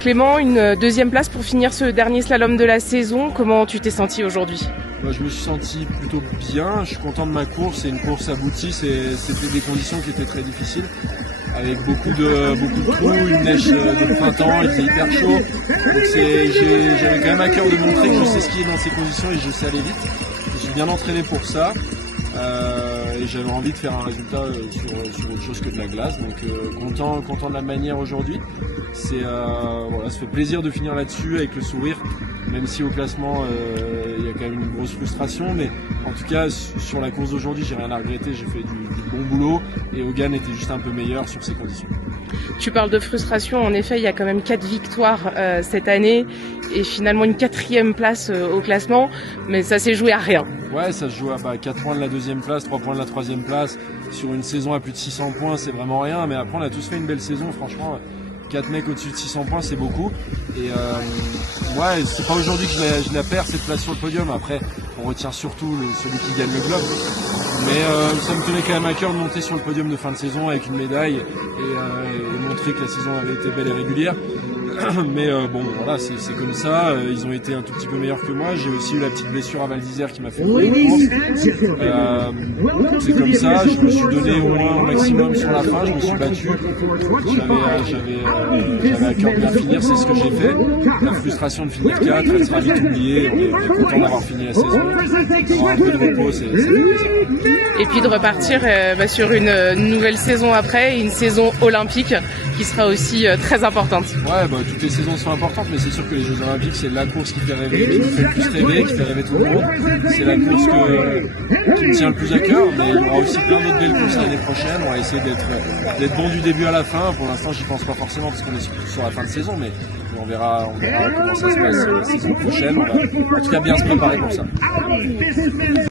Clément, une deuxième place pour finir ce dernier slalom de la saison. Comment tu t'es senti aujourd'hui? Je me suis senti plutôt bien, je suis content de ma course, c'est une course aboutie, c'était des conditions qui étaient très difficiles, avec beaucoup de trous, une neige de printemps, il faisait hyper chaud, donc j'avais quand même à cœur de montrer que je sais skier dans ces conditions et je sais aller vite. Je suis bien entraîné pour ça. Et j'avais envie de faire un résultat sur autre chose que de la glace, donc content de la manière aujourd'hui. Voilà, ça fait plaisir de finir là-dessus avec le sourire, même si au classement il y a quand même une grosse frustration, mais en tout cas sur la course d'aujourd'hui j'ai rien à regretter, j'ai fait du bon boulot et Hogan était juste un peu meilleur sur ces conditions. Tu parles de frustration, en effet il y a quand même 4 victoires cette année et finalement une 4e place au classement, mais ça s'est joué à rien. Ouais, ça se joue à 4 points de la 2e place, 3 points de la 3e place, sur une saison à plus de 600 points c'est vraiment rien, mais après on a tous fait une belle saison, franchement 4 mecs au-dessus de 600 points c'est beaucoup, et ouais, c'est pas aujourd'hui que je la perds cette place sur le podium, après on retient surtout celui qui gagne le globe, mais ça me tenait quand même à cœur de monter sur le podium de fin de saison avec une médaille et montrer que la saison avait été belle et régulière. Mais bon voilà, c'est comme ça, ils ont été un tout petit peu meilleurs que moi, j'ai aussi eu la petite blessure à Val d'Isère qui m'a fait c'est comme ça, je me suis donné au moins au maximum sur la fin, je me suis battu, j'avais à cœur de bien finir, c'est ce que j'ai fait. La frustration de finir 4, elle sera vite oubliée, on est content d'avoir fini la saison, d'avoir un peu de repos, c'est plaisir. Et puis de repartir sur une nouvelle saison après, une saison olympique qui sera aussi très importante. Ouais, toutes les saisons sont importantes, mais c'est sûr que les Jeux Olympiques, c'est la course qui fait rêver, qui nous fait le plus rêver, qui fait rêver tout le monde. C'est la course qui me tient le plus à cœur, mais il y aura aussi plein d'autres belles courses l'année prochaine. On va essayer d'être bon du début à la fin. Pour l'instant, j'y pense pas forcément parce qu'on est sur la fin de saison, mais on verra comment ça se passe la saison prochaine. On va en tout cas bien se préparer pour ça.